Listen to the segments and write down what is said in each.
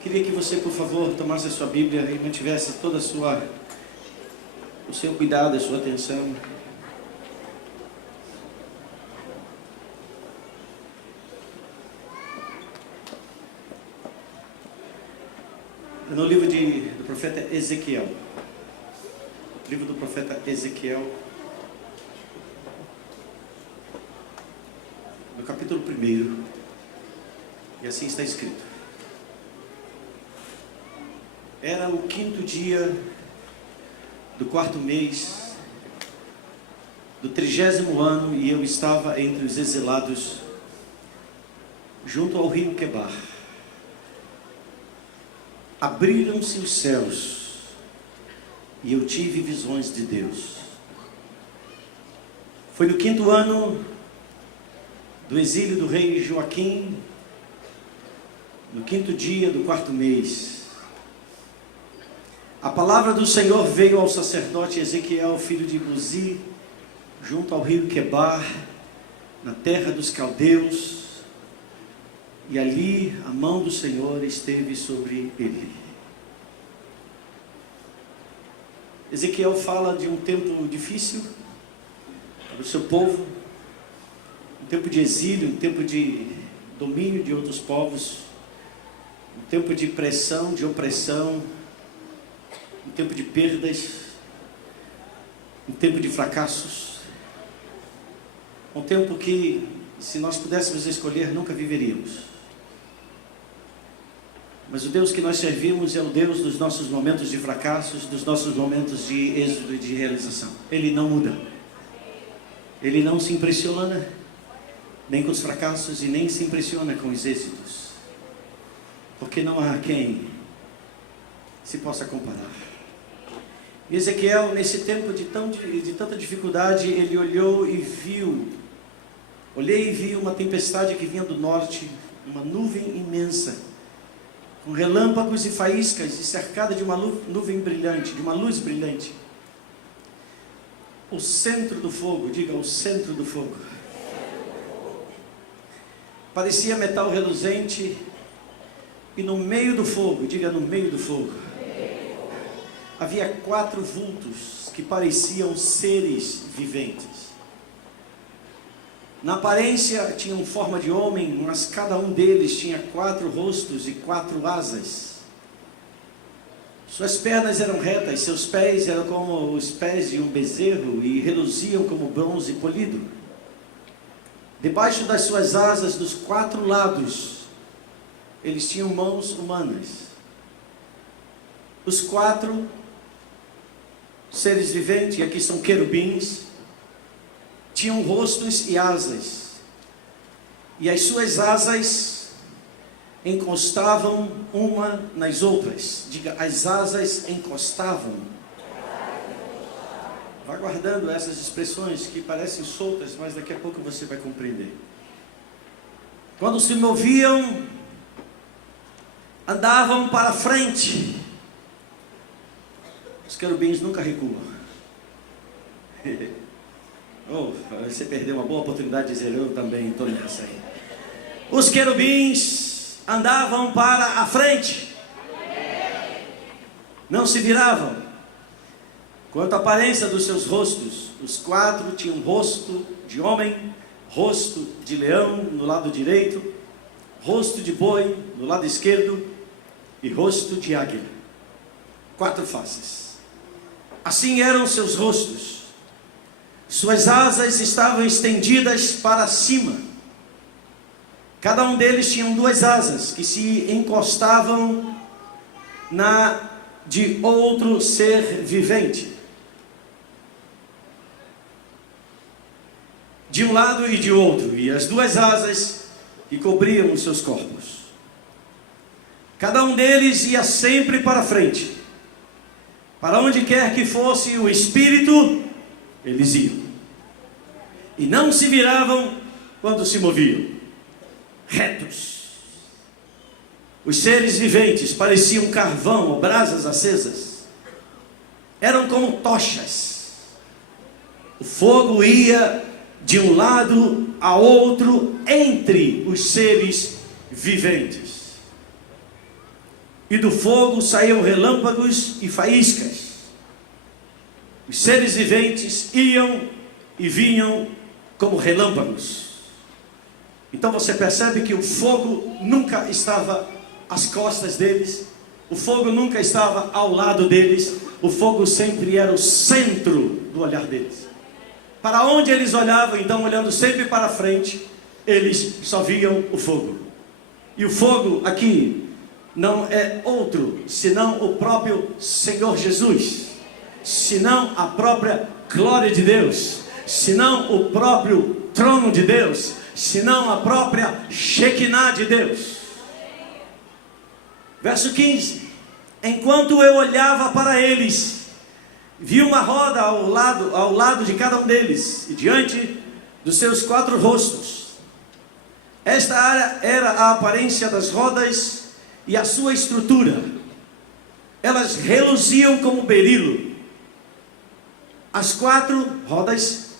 Queria que você, por favor, tomasse a sua Bíblia e mantivesse toda o seu cuidado, a sua atenção. No livro do profeta Ezequiel. Livro do profeta Ezequiel. No capítulo 1. E assim está escrito. Era o 5º dia do 4º mês do 30º ano, e eu estava entre os exilados junto ao rio Quebar. Abriram-se os céus e eu tive visões de Deus. Foi no 5º ano do exílio do rei Joaquim, no 5º dia do 4º mês. A palavra do Senhor veio ao sacerdote Ezequiel, filho de Buzi, junto ao rio Quebar, na terra dos caldeus, e ali a mão do Senhor esteve sobre ele. Ezequiel fala de um tempo difícil para o seu povo, um tempo de exílio, um tempo de domínio de outros povos, um tempo de pressão, de opressão, um tempo de perdas, um tempo de fracassos, um tempo que, se nós pudéssemos escolher, nunca viveríamos. Mas o Deus que nós servimos é o Deus dos nossos momentos de fracassos, dos nossos momentos de êxito e de realização. Ele não muda. Ele não se impressiona nem com os fracassos e nem se impressiona com os êxitos, porque não há quem se possa comparar. E Ezequiel, nesse tempo de tanta dificuldade, ele olhei e vi uma tempestade que vinha do norte, uma nuvem imensa, com relâmpagos e faíscas, e cercada de uma nuvem brilhante, de uma luz brilhante. O centro do fogo, diga, o centro do fogo. Parecia metal reluzente, e no meio do fogo, diga, no meio do fogo, havia 4 vultos que pareciam seres viventes. Na aparência tinham forma de homem, mas cada um deles tinha 4 rostos e 4 asas. Suas pernas eram retas, seus pés eram como os pés de um bezerro e reluziam como bronze polido. Debaixo das suas asas, dos 4 lados, eles tinham mãos humanas. Os 4 seres viventes, e aqui são querubins, tinham rostos e asas, e as suas asas encostavam uma nas outras. Diga, as asas encostavam. Vá guardando essas expressões que parecem soltas, mas daqui a pouco você vai compreender. Quando se moviam, andavam para frente. Os querubins nunca recuam. Oh, você perdeu uma boa oportunidade de dizer, eu também estou nessa aí. Os querubins andavam para a frente, não se viravam. Quanto à aparência dos seus rostos, os 4 tinham rosto de homem, rosto de leão no lado direito, rosto de boi no lado esquerdo e rosto de águia. 4 faces. Assim eram seus rostos. Suas asas estavam estendidas para cima. Cada um deles tinha 2 asas que se encostavam na de outro ser vivente, de um lado e de outro, e as 2 asas que cobriam os seus corpos. Cada um deles ia sempre para frente. Para onde quer que fosse o espírito, eles iam. E não se viravam quando se moviam. Retos. Os seres viventes pareciam carvão ou brasas acesas. Eram como tochas. O fogo ia de um lado a outro entre os seres viventes. e do fogo saíam relâmpagos e faíscas. Os seres viventes iam e vinham como relâmpagos. Então você percebe que o fogo nunca estava às costas deles, o fogo nunca estava ao lado deles, o fogo sempre era o centro do olhar deles. Para onde eles olhavam, então, olhando sempre para frente, eles só viam o fogo. E o fogo aqui não é outro senão o próprio Senhor Jesus, senão a própria glória de Deus, senão o próprio trono de Deus, senão a própria Shekinah de Deus. Verso 15: enquanto eu olhava para eles, vi uma roda ao lado de cada um deles, e diante dos seus 4 rostos. Esta era a aparência das rodas e a sua estrutura. Elas reluziam como berilo. As 4 rodas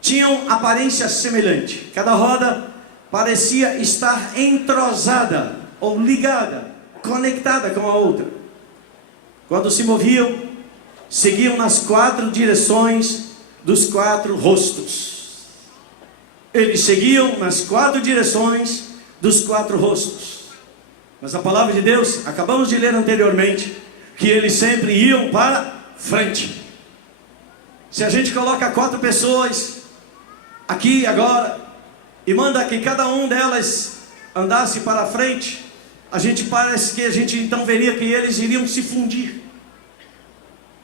tinham aparência semelhante. Cada roda parecia estar entrosada ou ligada, conectada com a outra. Quando se moviam, seguiam nas 4 direções dos 4 rostos. Eles seguiam nas 4 direções dos 4 rostos. Mas a palavra de Deus, acabamos de ler anteriormente, que eles sempre iam para frente. Se a gente coloca 4 pessoas aqui agora e manda que cada um delas andasse para frente, parece que a gente então veria que eles iriam se fundir.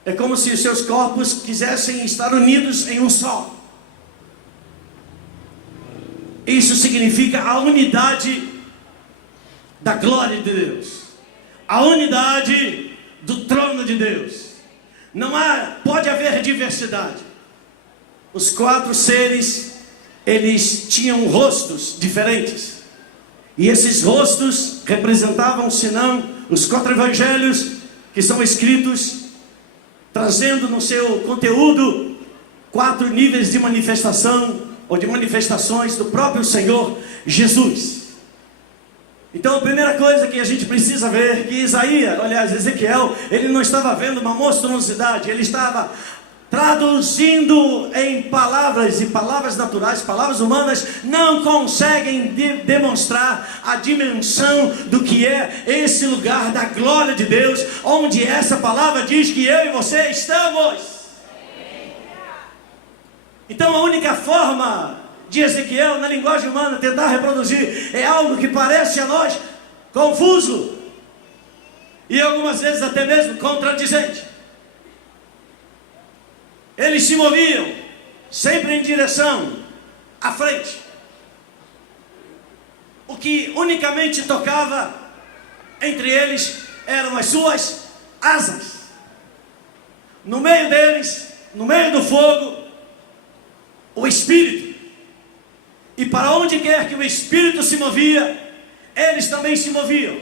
É como se os seus corpos quisessem estar unidos em um só. Isso significa a unidade da glória de Deus, a unidade do trono de Deus. Pode haver diversidade. Os 4 seres, eles tinham rostos diferentes. E esses rostos representavam, senão, os 4 evangelhos que são escritos, trazendo no seu conteúdo 4 níveis de manifestação, ou de manifestações do próprio Senhor Jesus. Então a primeira coisa que a gente precisa ver, que Ezequiel, ele não estava vendo uma monstruosidade, ele estava traduzindo em palavras, e palavras naturais, palavras humanas, não conseguem demonstrar a dimensão do que é esse lugar da glória de Deus, onde essa palavra diz que eu e você estamos. Então a única forma de Ezequiel, na linguagem humana, tentar reproduzir é algo que parece a nós confuso e algumas vezes até mesmo contradizente. Eles se moviam sempre em direção à frente. O que unicamente tocava entre eles eram as suas asas. No meio deles, no meio do fogo, o Espírito. E para onde quer que o Espírito se movia, eles também se moviam.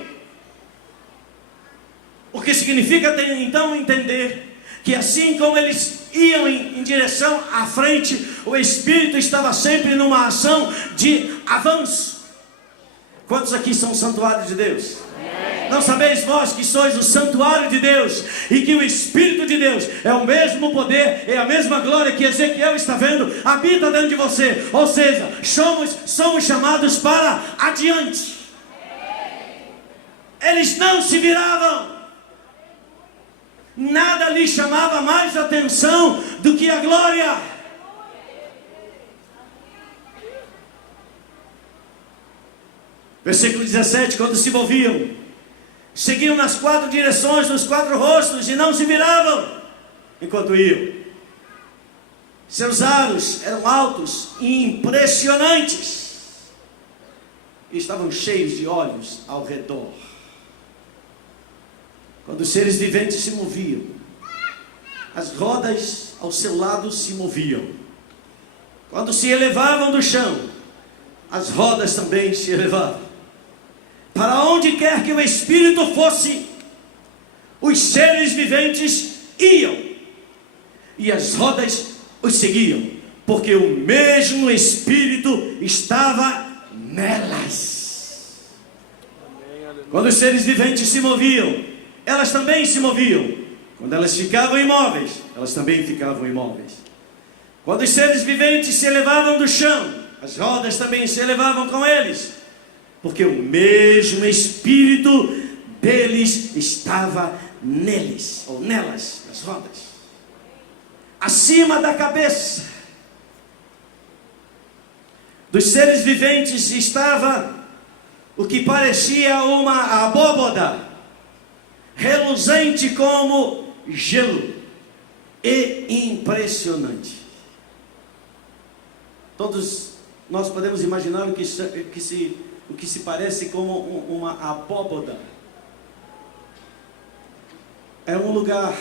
O que significa então entender que assim como eles iam em direção à frente, o Espírito estava sempre numa ação de avanço. Quantos aqui são o santuário de Deus? Não sabeis vós que sois o santuário de Deus, e que o Espírito de Deus é o mesmo poder, é a mesma glória que Ezequiel está vendo, habita dentro de você. Ou seja, somos chamados para adiante. Eles não se viravam. Nada lhes chamava mais atenção do que a glória. Versículo 17: quando se moviam, seguiam nas 4 direções dos 4 rostos e não se viravam enquanto iam. Seus aros eram altos e impressionantes, e estavam cheios de olhos ao redor. Quando os seres viventes se moviam, as rodas ao seu lado se moviam. Quando se elevavam do chão, as rodas também se elevavam. Para onde quer que o Espírito fosse, os seres viventes iam, e as rodas os seguiam, porque o mesmo Espírito estava nelas. Quando os seres viventes se moviam, elas também se moviam. Quando elas ficavam imóveis, elas também ficavam imóveis. Quando os seres viventes se elevavam do chão, as rodas também se elevavam com eles, porque o mesmo Espírito deles estava neles, ou nelas, nas rodas. Acima da cabeça dos seres viventes estava o que parecia uma abóboda, reluzente como gelo e impressionante. Todos nós podemos imaginar o que se parece como uma abóboda. É um lugar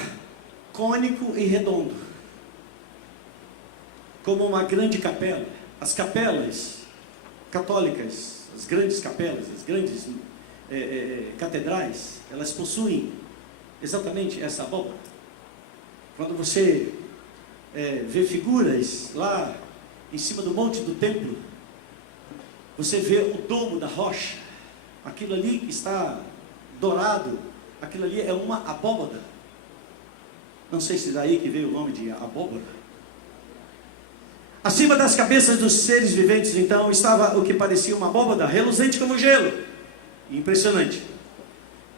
cônico e redondo, como uma grande capela. As capelas católicas, as grandes capelas, as grandes catedrais, elas possuem exatamente essa abóbada. Quando você vê figuras lá em cima do monte do templo, você vê o domo da rocha, aquilo ali que está dourado, aquilo ali é uma abóbada. Não sei se daí que veio o nome de abóbada. Acima das cabeças dos seres viventes, então, estava o que parecia uma abóbada, reluzente como gelo, impressionante.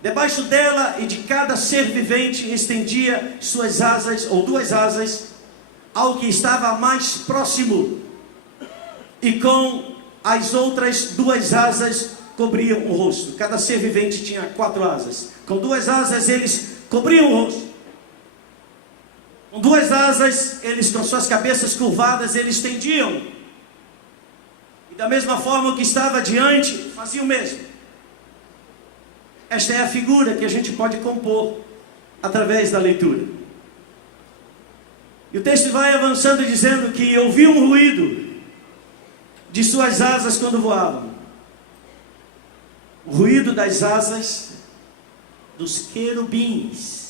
Debaixo dela e de cada ser vivente estendia suas asas, ou duas asas, ao que estava mais próximo, e com as outras duas asas cobriam o rosto. Cada ser vivente tinha 4 asas. Com 2 asas eles cobriam o rosto. Com 2 asas, eles com suas cabeças curvadas, eles tendiam. E da mesma forma o que estava diante, fazia o mesmo. Esta é a figura que a gente pode compor através da leitura. E o texto vai avançando dizendo que ouviu um ruído de suas asas quando voavam. O ruído das asas dos querubins,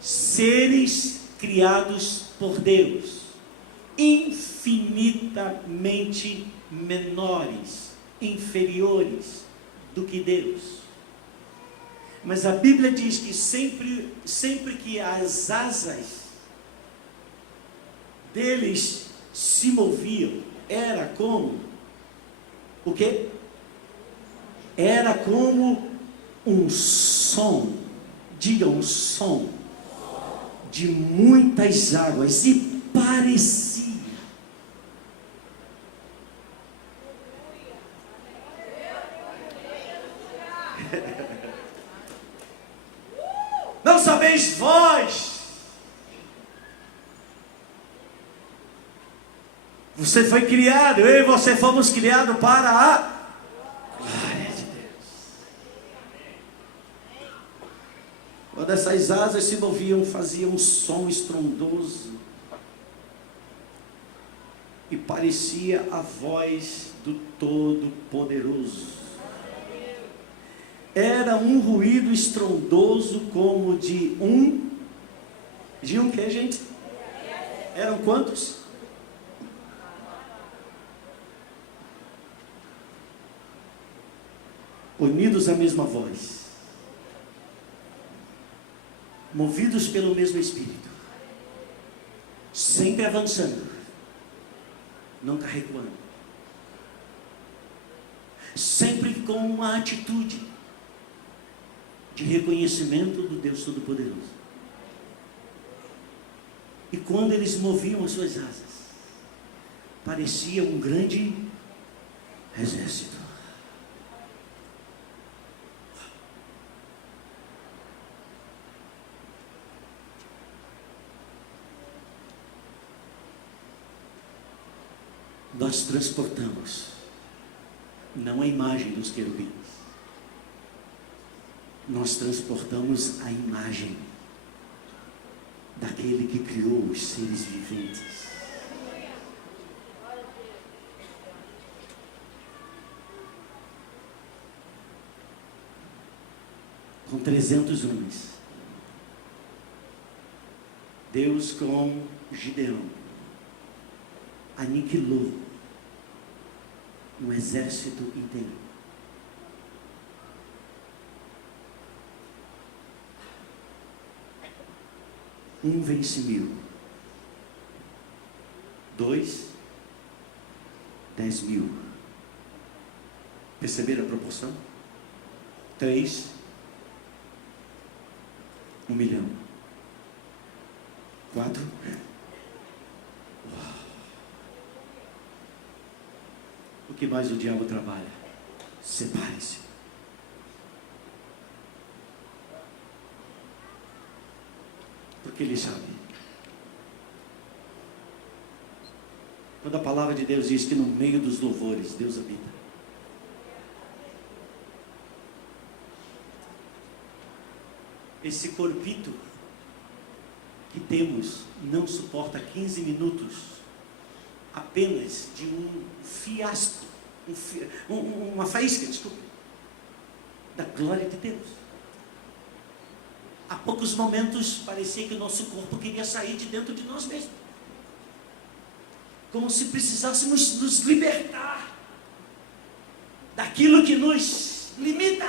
seres criados por Deus, infinitamente menores, inferiores do que Deus. Mas a Bíblia diz que sempre que as asas deles se moviam, era como o quê? Era como um som, diga um som, de muitas águas, e parecia não sabeis vós. Você foi criado, eu e você fomos criados para a glória de Deus. Quando essas asas se moviam, faziam um som estrondoso, e parecia a voz do Todo-Poderoso. Era um ruído estrondoso como de um que, gente? Eram quantos? Unidos à mesma voz, movidos pelo mesmo Espírito, sempre avançando, nunca recuando, sempre com uma atitude de reconhecimento do Deus Todo-Poderoso. E quando eles moviam as suas asas, parecia um grande exército. Nós transportamos não a imagem dos querubins, nós transportamos a imagem daquele que criou os seres viventes. Com 300 homens, Deus com Gideão aniquilou um exército inteiro. Um vence 1000. 2, 10.000. Perceberam a proporção? 3, 1 milhão. 4, uau. O que mais o diabo trabalha? Separe-se. Porque ele sabe. Quando a palavra de Deus diz que no meio dos louvores Deus habita. Esse corpito que temos não suporta 15 minutos apenas de um fiasco, uma faísca, desculpe, da glória de Deus. Há poucos momentos parecia que o nosso corpo queria sair de dentro de nós mesmos, como se precisássemos nos libertar daquilo que nos limita.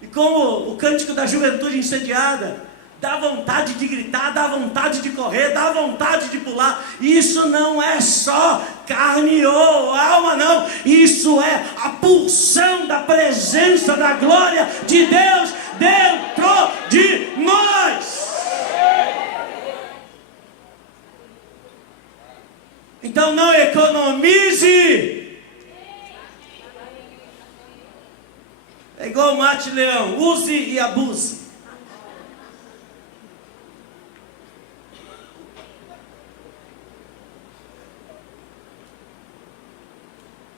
E como o cântico da juventude incendiada, dá vontade de gritar, dá vontade de correr, dá vontade de pular. Isso não é só carne ou alma, não. Isso é a pulsão da presença da glória de Deus dentro de nós. Então não economize. É igual o mate-leão, use e abuse.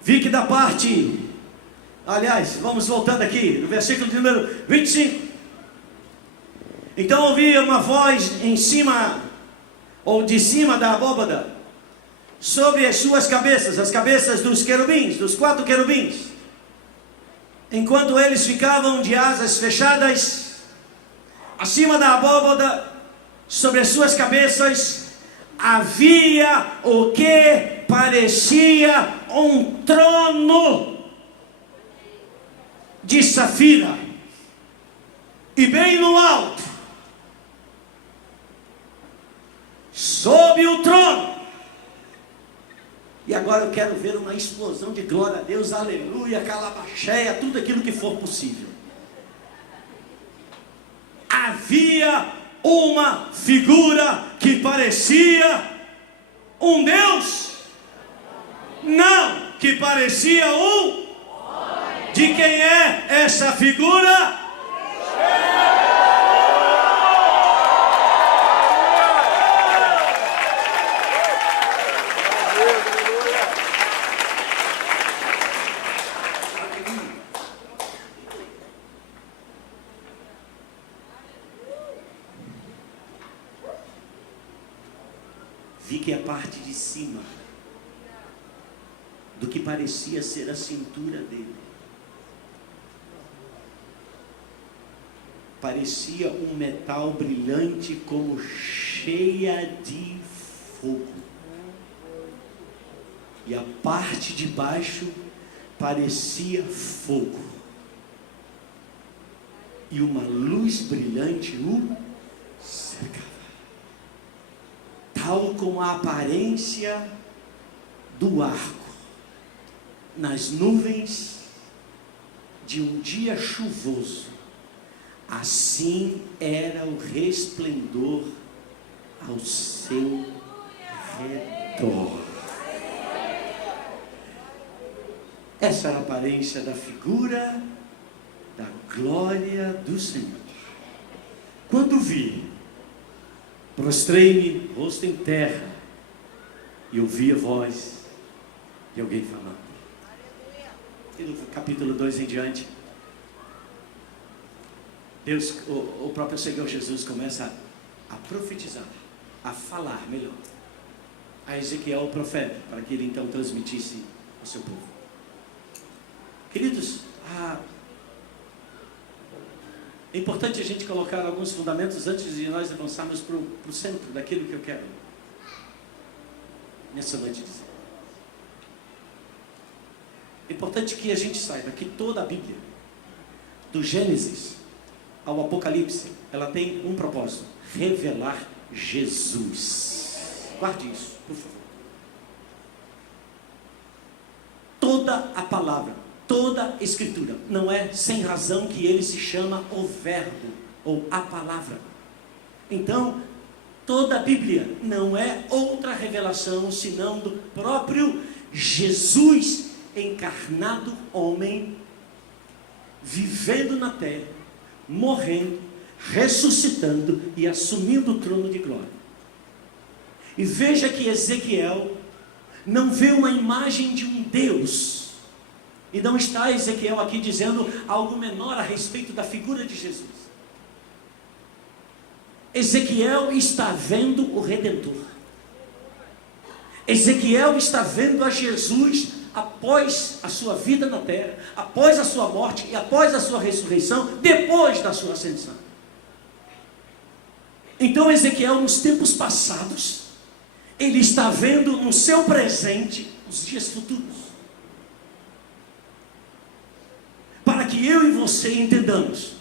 Vi que da parte, aliás, vamos voltando aqui, no versículo de número 25. Então ouvi uma voz em cima, ou de cima da abóbada, sobre as suas cabeças, as cabeças dos querubins, dos 4 querubins. Enquanto eles ficavam de asas fechadas, acima da abóbada, sobre as suas cabeças, havia o que parecia um trono de safira. E bem no alto, sob o trono. E agora eu quero ver uma explosão de glória a Deus, aleluia, calabacheia, tudo aquilo que for possível. Havia uma figura que parecia um Deus? Não, que parecia um. De quem é essa figura? Vi que a parte de cima do que parecia ser a cintura dele parecia um metal brilhante como cheia de fogo, e a parte de baixo parecia fogo, e uma luz brilhante o cercava, tal como a aparência do arco nas nuvens de um dia chuvoso. Assim era o resplendor ao seu redor. Essa era a aparência da figura da glória do Senhor. Quando vi, prostrei-me, rosto em terra, e ouvi a voz de alguém falando. E no capítulo 2 em diante, Deus, o próprio Senhor Jesus começa a profetizar, a falar melhor, a Ezequiel o profeta, para que ele então transmitisse ao seu povo. Queridos, é importante a gente colocar alguns fundamentos antes de nós avançarmos para o centro daquilo que eu quero nessa noite dizer. É importante que a gente saiba que toda a Bíblia, do Gênesis ao Apocalipse, ela tem um propósito: revelar Jesus. Guarde isso, por favor. Toda a palavra, toda a escritura, não é sem razão que ele se chama o verbo, ou a palavra. Então, toda a Bíblia não é outra revelação senão do próprio Jesus encarnado homem, vivendo na terra, morrendo, ressuscitando e assumindo o trono de glória. E veja que Ezequiel não vê uma imagem de um Deus, e não está Ezequiel aqui dizendo algo menor a respeito da figura de Jesus. Ezequiel está vendo o Redentor. Ezequiel está vendo a Jesus após a sua vida na terra, após a sua morte e após a sua ressurreição, depois da sua ascensão. Então Ezequiel, nos tempos passados, ele está vendo no seu presente os dias futuros. Para que eu e você entendamos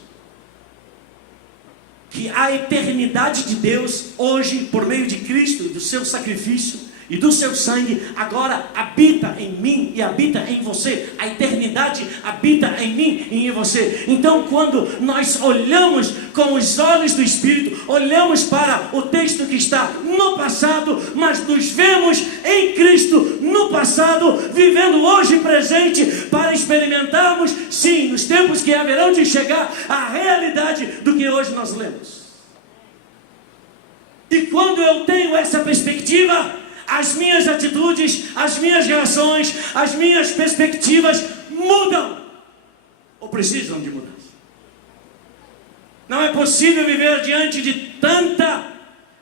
que a eternidade de Deus, hoje, por meio de Cristo, do seu sacrifício e do seu sangue, agora habita em mim e habita em você. A eternidade habita em mim e em você. Então, quando nós olhamos com os olhos do Espírito, olhamos para o texto que está no passado, mas nos vemos em Cristo no passado, vivendo hoje presente, para experimentarmos, sim, nos tempos que haverão de chegar, a realidade do que hoje nós lemos. E quando eu tenho essa perspectiva, as minhas atitudes, as minhas reações, as minhas perspectivas mudam, ou precisam de mudança. Não é possível viver diante de tanta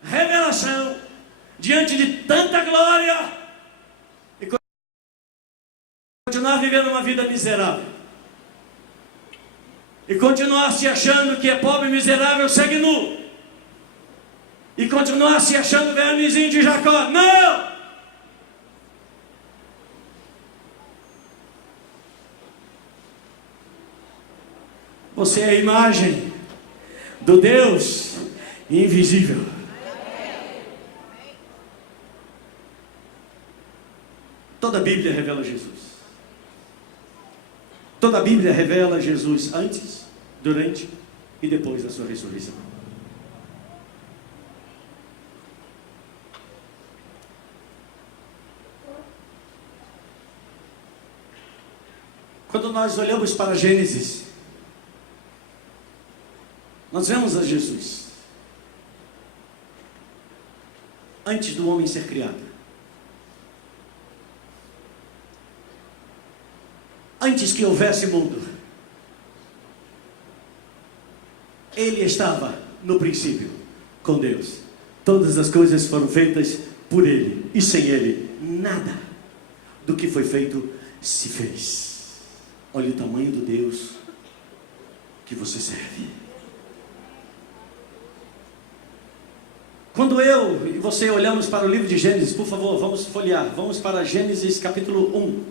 revelação, diante de tanta glória, e continuar vivendo uma vida miserável, e continuar se achando que é pobre, miserável, segue nu, e continuar se achando vermezinho de Jacó. Não! Você é a imagem do Deus invisível. Toda a Bíblia revela Jesus. Toda a Bíblia revela Jesus antes, durante e depois da sua ressurreição. Quando nós olhamos para Gênesis, nós vemos a Jesus antes do homem ser criado, antes que houvesse mundo. Ele estava no princípio com Deus. Todas as coisas foram feitas por Ele, e sem Ele nada do que foi feito se fez. Olha o tamanho do Deus que você serve. Quando eu e você olhamos para o livro de Gênesis, por favor, vamos folhear. Vamos para Gênesis capítulo 1.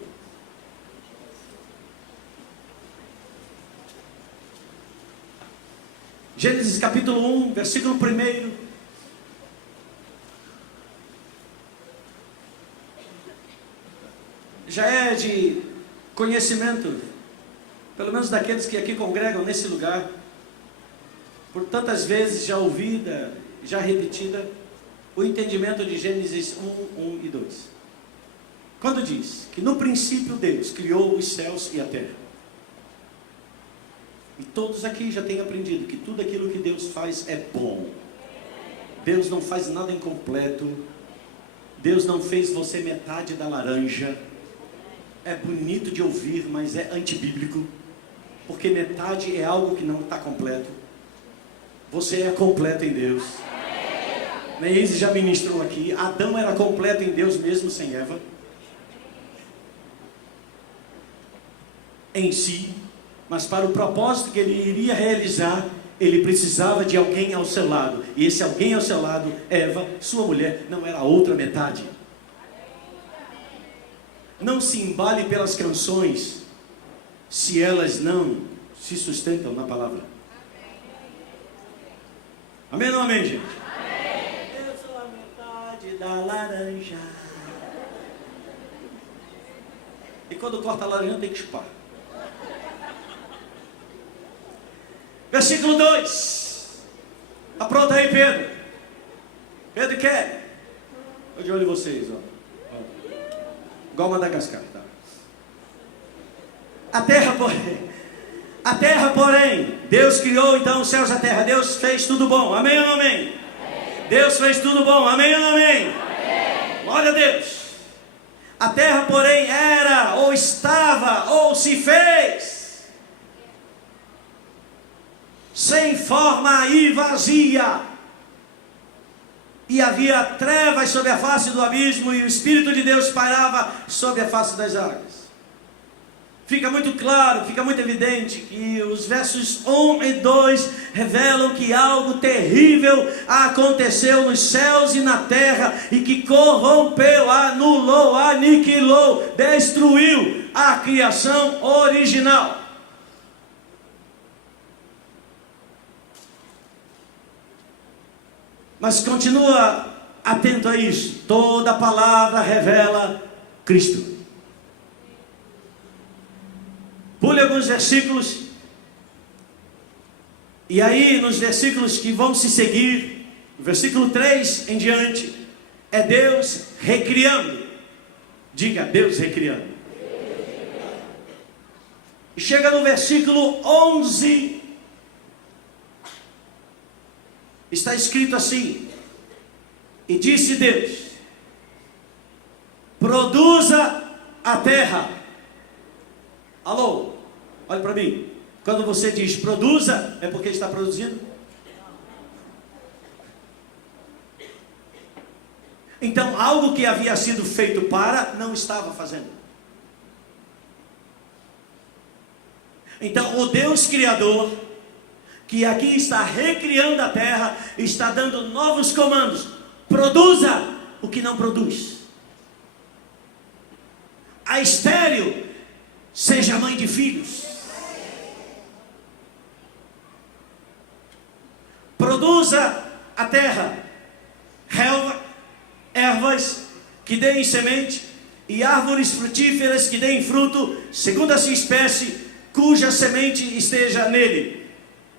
Gênesis capítulo 1, versículo 1. Já é de conhecimento, pelo menos daqueles que aqui congregam nesse lugar, por tantas vezes já ouvida, já repetida, o entendimento de Gênesis 1 e 2. Quando diz que no princípio Deus criou os céus e a terra. E todos aqui já têm aprendido que tudo aquilo que Deus faz é bom. Deus não faz nada incompleto. Deus não fez você metade da laranja. É bonito de ouvir, mas é antibíblico, porque metade é algo que não está completo. Você é completo em Deus. Neise já ministrou aqui. Adão era completo em Deus mesmo sem Eva, em si, mas para o propósito que ele iria realizar, ele precisava de alguém ao seu lado, e esse alguém ao seu lado, Eva, sua mulher, não era a outra metade. Não se embale pelas canções, se elas não se sustentam na palavra. Amém ou não amém, gente? Amém. Eu sou a metade da laranja. E quando corta a laranja tem que chupar. Versículo 2. Apronta aí, Pedro. Pedro quer. Estou de olho em vocês, ó. Igual Madagascar, tá? A terra, porém, Deus criou então os céus e a terra. Deus fez tudo bom. Amém ou não amém? Amém. Deus fez tudo bom. Amém ou não amém? Amém. Glória a Deus. A terra, porém, era, ou estava, ou se fez sem forma e vazia. E havia trevas sobre a face do abismo, e o Espírito de Deus pairava sobre a face das águas. Fica muito claro, fica muito evidente que os versos 1 e 2 revelam que algo terrível aconteceu nos céus e na terra, e que corrompeu, anulou, aniquilou, destruiu a criação original. Mas continua atento a isso. Toda palavra revela Cristo. Pule alguns versículos. E aí, nos versículos que vão se seguir, o versículo 3 em diante, é Deus recriando. Diga, Deus recriando. E chega no versículo 11. Está escrito assim: e disse Deus: produza a terra. Alô, olha para mim. Quando você diz produza, é porque está produzindo? Então, algo que havia sido feito para, não estava fazendo. Então, o Deus Criador, que aqui está recriando a terra, está dando novos comandos. Produza o que não produz. A estéril seja mãe de filhos. Produza a terra relva, ervas que deem semente, e árvores frutíferas que deem fruto, segundo a sua espécie, cuja semente esteja nele,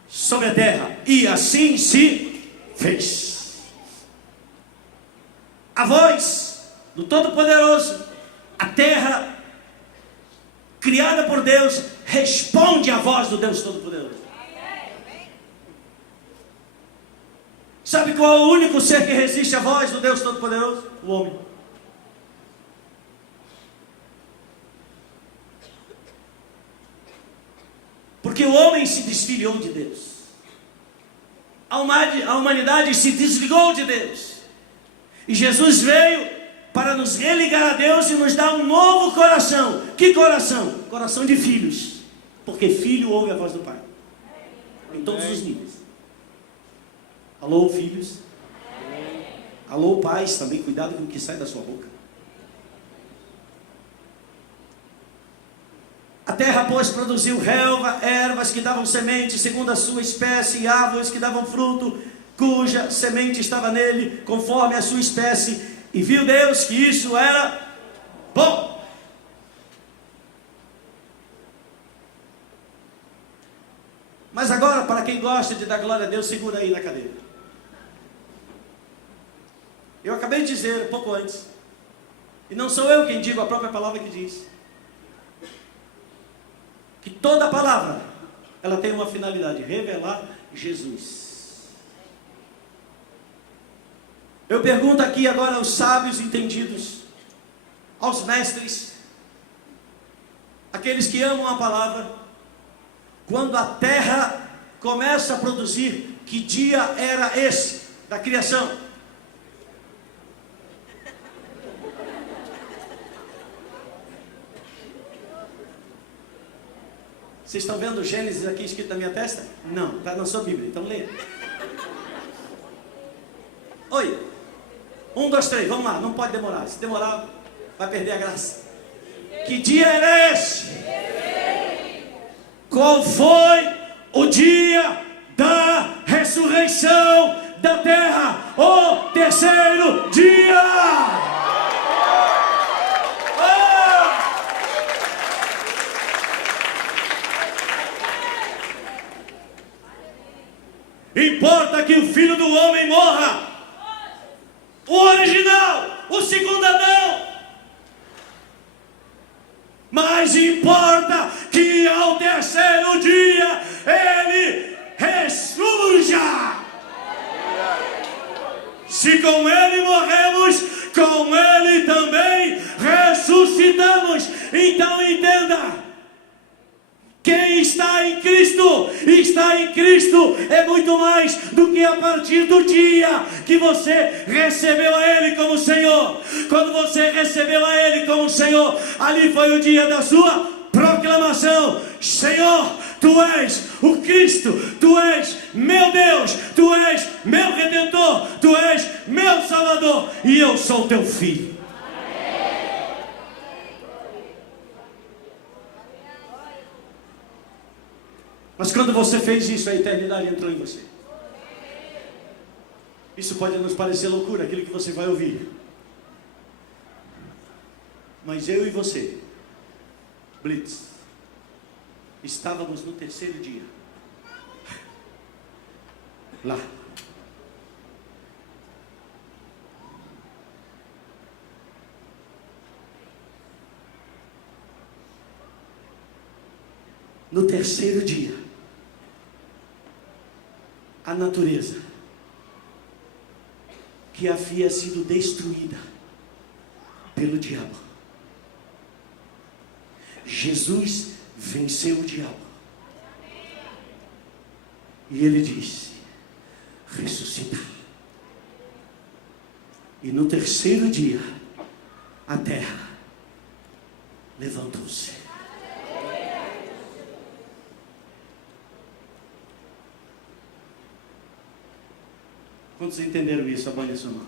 sobre a terra. E assim se fez. A voz do Todo-Poderoso, a terra criada por Deus, responde à voz do Deus Todo-Poderoso. Sabe qual é o único ser que resiste à voz do Deus Todo-Poderoso? O homem. Porque o homem se desfiliou de Deus. A humanidade se desligou de Deus. E Jesus veio para nos religar a Deus e nos dar um novo coração. Que coração? Coração de filhos. Porque filho ouve a voz do Pai. Em todos os níveis. Alô, filhos? Alô, pais, também cuidado com o que sai da sua boca. A terra, pois, produziu relva, ervas que davam semente segundo a sua espécie, e árvores que davam fruto, cuja semente estava nele, conforme a sua espécie. E viu Deus que isso era bom. Mas agora, para quem gosta de dar glória a Deus, segura aí na cadeira. Eu acabei de dizer um pouco antes, e não sou eu quem digo, a própria palavra que diz, que toda palavra, ela tem uma finalidade: revelar Jesus. Eu pergunto aqui agora aos sábios entendidos, aos mestres, aqueles que amam a palavra, quando a terra começa a produzir, que dia era esse da criação? Vocês estão vendo Gênesis aqui escrito na minha testa? Não, está na sua Bíblia, então leia. Oi, 1, 2, 3, vamos lá, não pode demorar. Se demorar, vai perder a graça. Que dia era esse? Qual foi o dia da ressurreição terceiro dia. Importa que o Filho do Homem morra, o original, o segundo Adão. Mas importa que ao terceiro dia ele ressurja. Se com ele morremos, com ele também ressuscitamos. Então entenda: quem está em Cristo é muito mais do que a partir do dia que você recebeu a Ele como Senhor. Quando você recebeu a Ele como Senhor, ali foi o dia da sua proclamação: Senhor, Tu és o Cristo, Tu és meu Deus, Tu és meu Redentor, Tu és meu Salvador, e eu sou Teu Filho. Mas quando você fez isso, a eternidade entrou em você. Isso pode nos parecer loucura, aquilo que você vai ouvir. Mas eu e você, Blitz, estávamos no terceiro dia. Lá. No terceiro dia, a natureza que havia sido destruída pelo diabo, Jesus venceu o diabo. E ele disse: ressuscita. E no terceiro dia, a terra levantou-se. Quantos entenderam isso? Abane a sua mão.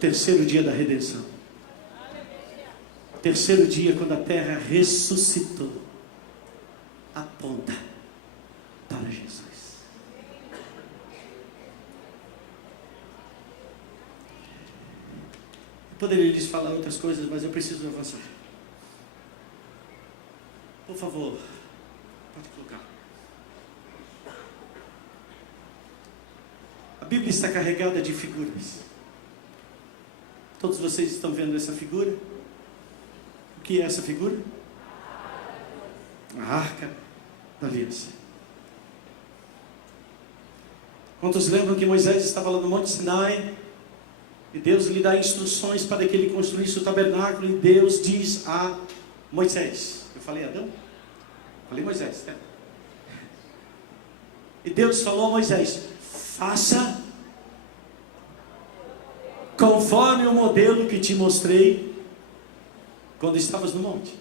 Terceiro dia da redenção. Terceiro dia, quando a terra ressuscitou, aponta para Jesus. Eu poderia lhes falar outras coisas, mas eu preciso avançar. Por favor, pode colocar. A Bíblia está carregada de figuras. Todos vocês estão vendo essa figura? O que é essa figura? A Arca da Aliança. Quantos lembram que Moisés estava lá no Monte Sinai e Deus lhe dá instruções para que ele construísse o tabernáculo, e Deus diz a Moisés, eu falei Adão? Falei Moisés, né? E Deus falou a Moisés: faça conforme o modelo que te mostrei quando estavas no monte.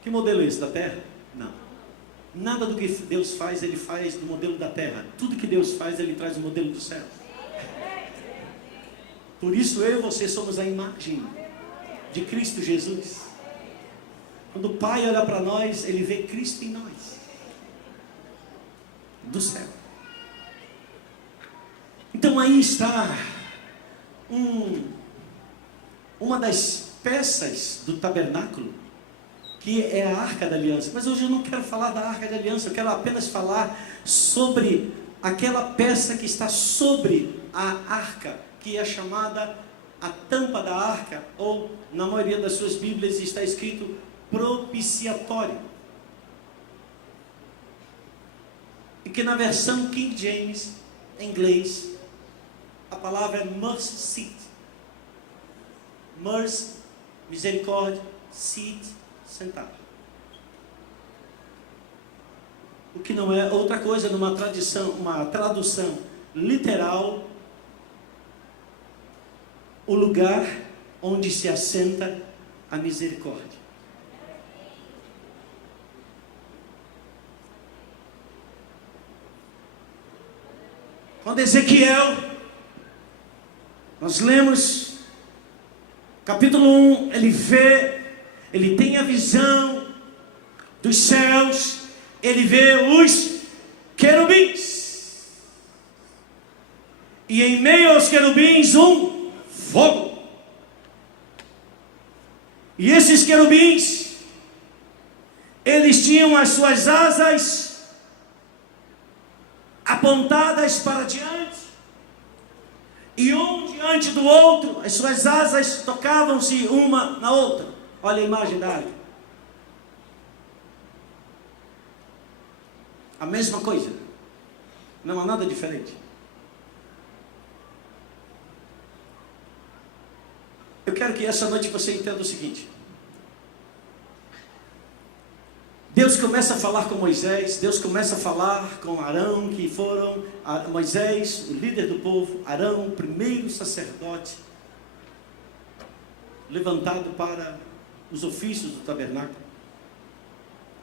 Que modelo é esse? Da terra? Não. Nada do que Deus faz, Ele faz no modelo da terra. Tudo que Deus faz, Ele traz o modelo do céu. Por isso eu e você somos a imagem de Cristo Jesus. Quando o Pai olha para nós, Ele vê Cristo em nós, do céu. Então aí está uma das peças do tabernáculo, que é a Arca da Aliança. Mas hoje eu não quero falar da Arca da Aliança, eu quero apenas falar sobre aquela peça que está sobre a arca, que é chamada a tampa da arca, ou na maioria das suas Bíblias está escrito propiciatório. E que na versão King James, em inglês, a palavra é mercy seat. Mercy, misericórdia, seat, sentar. O que não é outra coisa, numa tradução literal, o lugar onde se assenta a misericórdia. Quando Ezequiel, nós lemos, capítulo 1, ele tem a visão dos céus, ele vê os querubins. e em meio aos querubins um fogo. E esses querubins, eles tinham as suas asas apontadas para diante, e um diante do outro, as suas asas tocavam-se uma na outra. Olha a imagem da arca. A mesma coisa, não há nada diferente. Eu quero que essa noite você entenda o seguinte: Deus começa a falar com Moisés, Deus começa a falar com Arão, que foram Moisés, o líder do povo, Arão, o primeiro sacerdote, levantado para os ofícios do tabernáculo.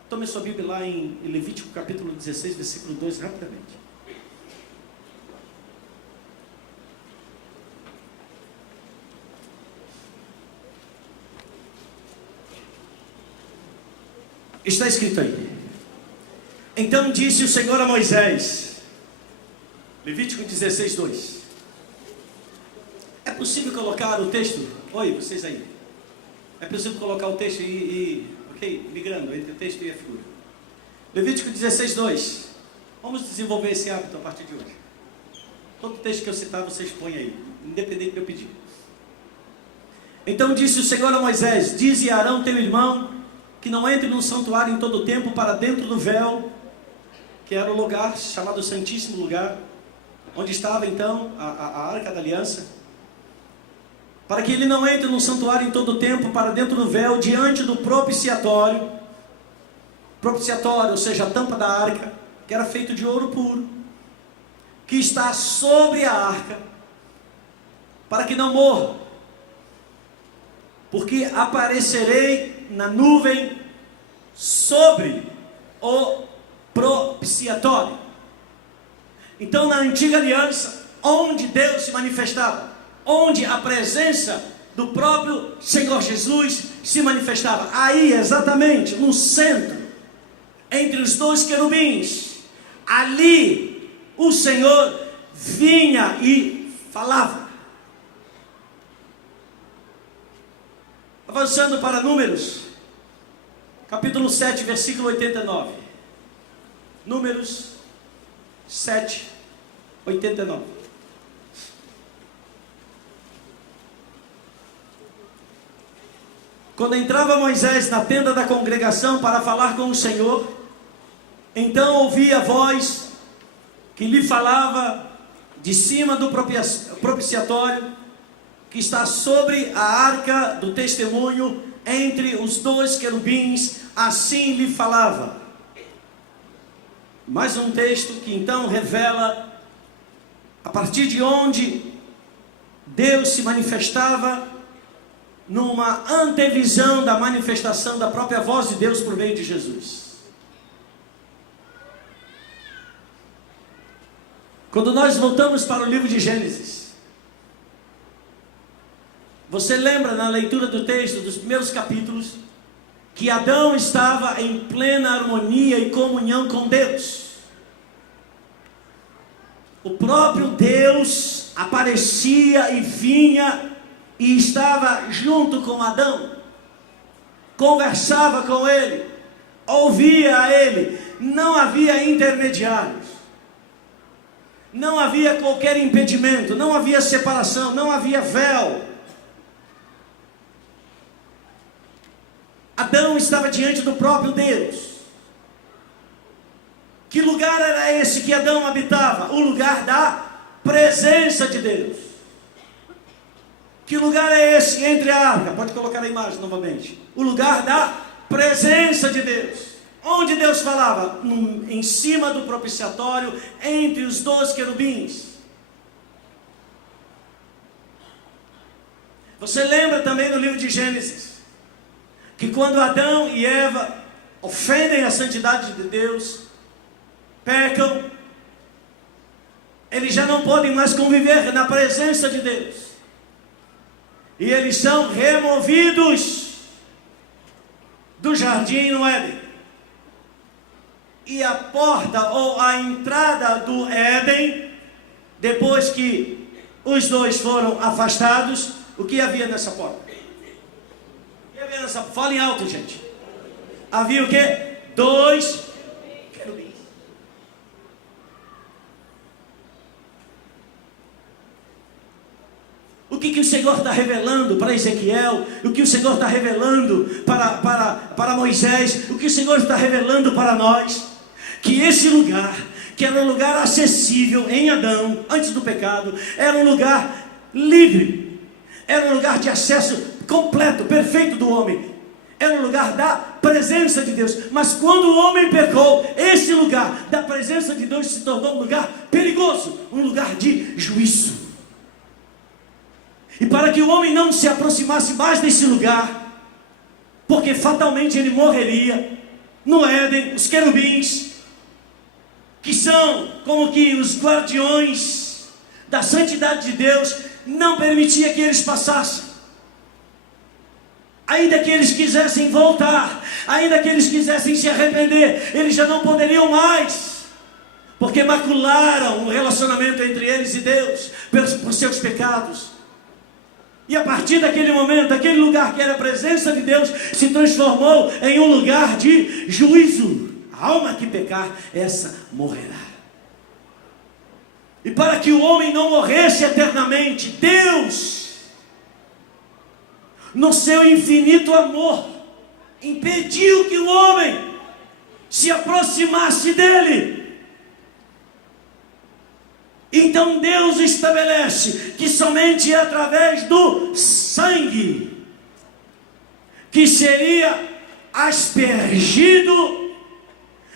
Tome sua Bíblia lá em Levítico capítulo 16, versículo 2, rapidamente. Está escrito aí: então disse o Senhor a Moisés, Levítico 16, 2. É possível colocar o texto? Oi, vocês aí. É possível colocar o texto ok, migrando entre o texto e a figura. Levítico 16, 2. Vamos desenvolver esse hábito a partir de hoje. Todo texto que eu citar, vocês põem aí, independente do que eu pedir. Então disse o Senhor a Moisés: dize a Arão teu irmão, que não entre no santuário em todo o tempo para dentro do véu, que era o lugar chamado Santíssimo Lugar, onde estava então a Arca da Aliança, para que ele não entre no santuário em todo o tempo para dentro do véu, diante do propiciatório, ou seja, a tampa da arca, que era feito de ouro puro, que está sobre a arca, para que não morra, porque aparecerei na nuvem sobre o propiciatório. Então, na antiga aliança, onde Deus se manifestava, onde a presença do próprio Senhor Jesus se manifestava, aí exatamente no centro, entre os dois querubins, ali o Senhor vinha e falava. Avançando para Números, capítulo 7, versículo 89. Números 7, 89. Quando entrava Moisés na tenda da congregação para falar com o Senhor, então ouvia a voz que lhe falava de cima do propiciatório, que está sobre a arca do testemunho, entre os dois querubins, assim lhe falava. Mais um texto que então revela a partir de onde Deus se manifestava, numa antevisão da manifestação da própria voz de Deus por meio de Jesus. Quando nós voltamos para o livro de Gênesis, você lembra na leitura do texto, dos primeiros capítulos, que Adão estava em plena harmonia e comunhão com Deus. O próprio Deus aparecia e vinha e estava junto com Adão, conversava com ele, ouvia a ele, não havia intermediários, não havia qualquer impedimento, não havia separação, não havia véu. Adão estava diante do próprio Deus. Que lugar era esse que Adão habitava? O lugar da presença de Deus. Que lugar é esse entre a arca? Pode colocar a imagem novamente. O lugar da presença de Deus. Onde Deus falava? Em cima do propiciatório, entre os dois querubins. Você lembra também no livro de Gênesis, que quando Adão e Eva ofendem a santidade de Deus, pecam, eles já não podem mais conviver na presença de Deus. E eles são removidos do jardim no Éden. E a porta ou a entrada do Éden, depois que os dois foram afastados, o que havia nessa porta? O que havia nessa porta? Falem alto, gente. Havia o quê? 2 querubins. O que o Senhor está revelando para Ezequiel? O que o Senhor está revelando para Moisés? O que o Senhor está revelando para nós? Que esse lugar, que era um lugar acessível em Adão, antes do pecado, era um lugar livre, era um lugar de acesso completo, perfeito do homem, era um lugar da presença de Deus. Mas quando o homem pecou, esse lugar da presença de Deus se tornou um lugar perigoso, um lugar de juízo. E para que o homem não se aproximasse mais desse lugar, porque fatalmente ele morreria, no Éden, os querubins, que são como que os guardiões da santidade de Deus, não permitia que eles passassem. Ainda que eles quisessem voltar, ainda que eles quisessem se arrepender, eles já não poderiam mais, porque macularam o relacionamento entre eles e Deus, por seus pecados. E a partir daquele momento, aquele lugar que era a presença de Deus, se transformou em um lugar de juízo. A alma que pecar, essa morrerá. E para que o homem não morresse eternamente, Deus, no seu infinito amor, impediu que o homem se aproximasse dele. Então Deus estabelece que somente através do sangue, que seria aspergido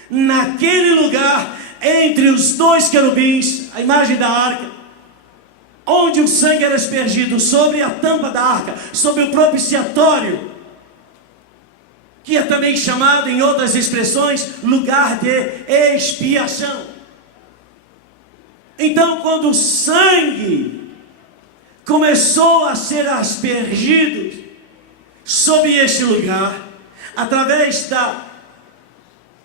naquele lugar, entre os 2 querubins, a imagem da arca, onde o sangue era aspergido sobre a tampa da arca, sobre o propiciatório, que é também chamado em outras expressões, lugar de expiação. Então, quando o sangue começou a ser aspergido sobre este lugar, através do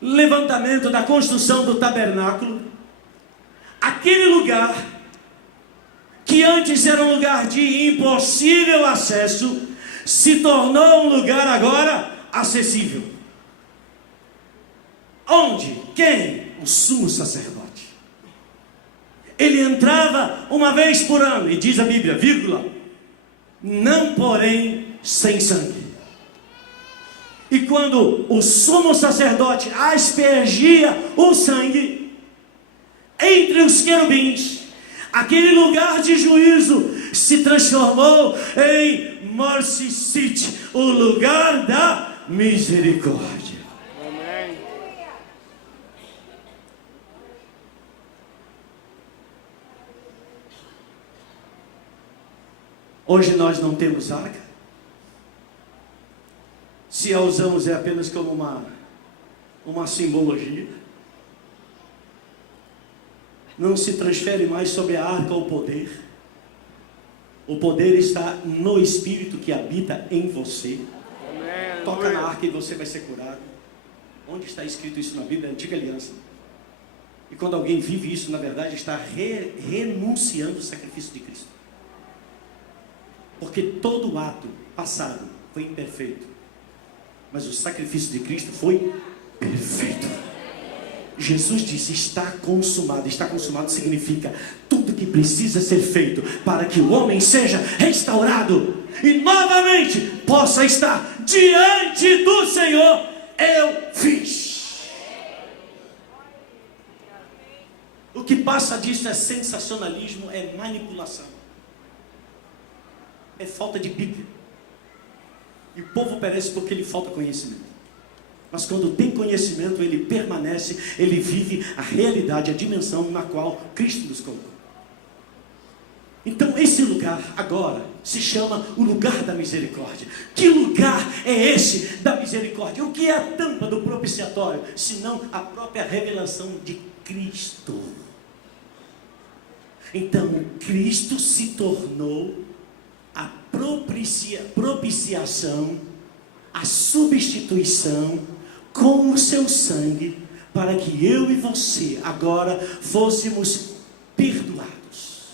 levantamento, da construção do tabernáculo, aquele lugar, que antes era um lugar de impossível acesso, se tornou um lugar agora acessível. Onde? Quem? O sumo sacerdote. Ele entrava uma vez por ano, e diz a Bíblia, vírgula, não porém sem sangue. E quando o sumo sacerdote aspergia o sangue entre os querubins, aquele lugar de juízo se transformou em Mercy Seat, o lugar da misericórdia. Hoje nós não temos arca. Se a usamos é apenas como uma simbologia. Não se transfere mais sobre a arca o poder. O poder está no Espírito que habita em você. Amém. Toca na arca e você vai ser curado. Onde está escrito isso na Bíblia? Antiga Aliança. E quando alguém vive isso, na verdade, está renunciando ao sacrifício de Cristo. Porque todo ato passado foi imperfeito, mas o sacrifício de Cristo foi perfeito. Jesus disse, está consumado. Está consumado significa tudo que precisa ser feito para que o homem seja restaurado e novamente possa estar diante do Senhor. Eu fiz. O que passa disso é sensacionalismo, é manipulação. É falta de Bíblia. E o povo perece porque lhe falta conhecimento. Mas quando tem conhecimento, ele permanece, ele vive a realidade, a dimensão na qual Cristo nos colocou. Então esse lugar agora se chama o lugar da misericórdia. Que lugar é esse da misericórdia? O que é a tampa do propiciatório? Senão a própria revelação de Cristo. Então Cristo se tornou a propiciação, a substituição com o seu sangue, para que eu e você agora fôssemos perdoados.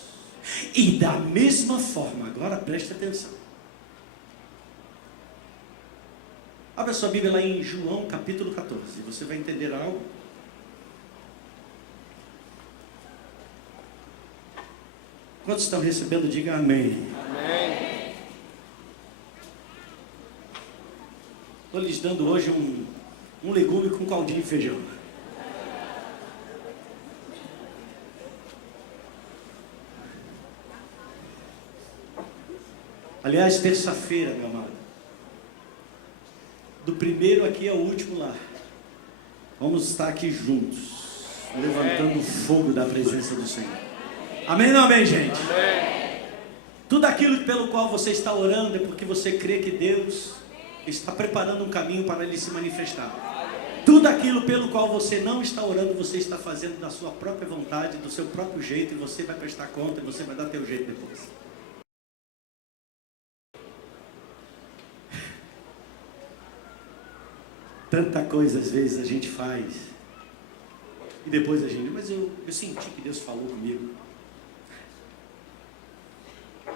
E E da mesma forma, agora preste atenção. Abra sua Bíblia lá em João capítulo 14. Você vai entender algo. Quantos estão recebendo, diga amém. Amém. Estou lhes dando hoje um legume com caldinho de feijão. Aliás, terça-feira, meu amado, do primeiro aqui ao último lá, vamos estar aqui juntos, levantando o fogo da presença do Senhor. Amém ou não amém, gente? Amém. Tudo aquilo pelo qual você está orando é porque você crê que Deus está preparando um caminho para Ele se manifestar. Tudo aquilo pelo qual você não está orando, você está fazendo da sua própria vontade, do seu próprio jeito, e você vai prestar conta, e você vai dar teu jeito depois. Tanta coisa às vezes a gente faz, e depois a gente, mas eu senti que Deus falou comigo.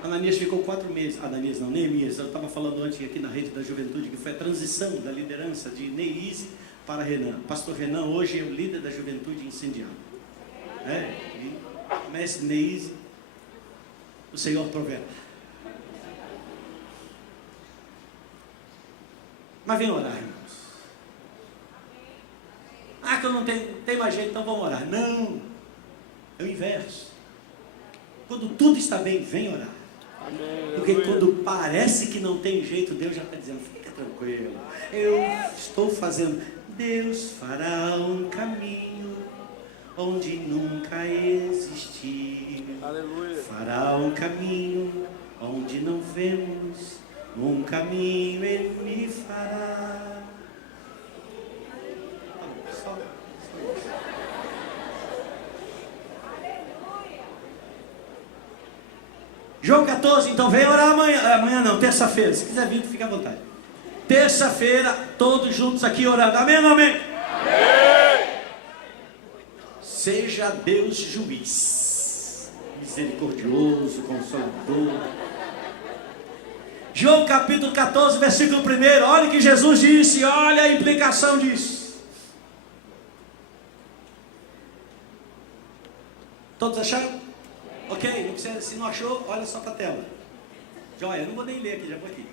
Ananias ficou 4 meses, Ananias não, Neemias, eu estava falando antes aqui na rede da juventude, que foi a transição da liderança de Neise para Renan. Pastor Renan hoje é o líder da juventude incendiária. Mestre Neise, o Senhor provê. Mas vem orar, irmãos. Ah, que eu não tenho mais jeito, então vamos orar. Não, é o inverso. Quando tudo está bem, vem orar. Amém. Porque quando parece que não tem jeito, Deus já está dizendo, fica tranquilo, eu estou fazendo. Deus fará um caminho onde nunca existiu. Aleluia. Fará um caminho onde não vemos, um caminho Ele me fará. Só isso. João 14, então vem orar amanhã não, terça-feira, se quiser vir, fica à vontade. Terça-feira, todos juntos aqui orando, amém ou não amém? Amém! Seja Deus juiz, misericordioso, consolador. João capítulo 14, versículo 1, olha o que Jesus disse, olha a implicação disso. Todos acharam? Ok, não precisa, se não achou, olha só para a tela. Joia, não vou nem ler aqui, já vou aqui.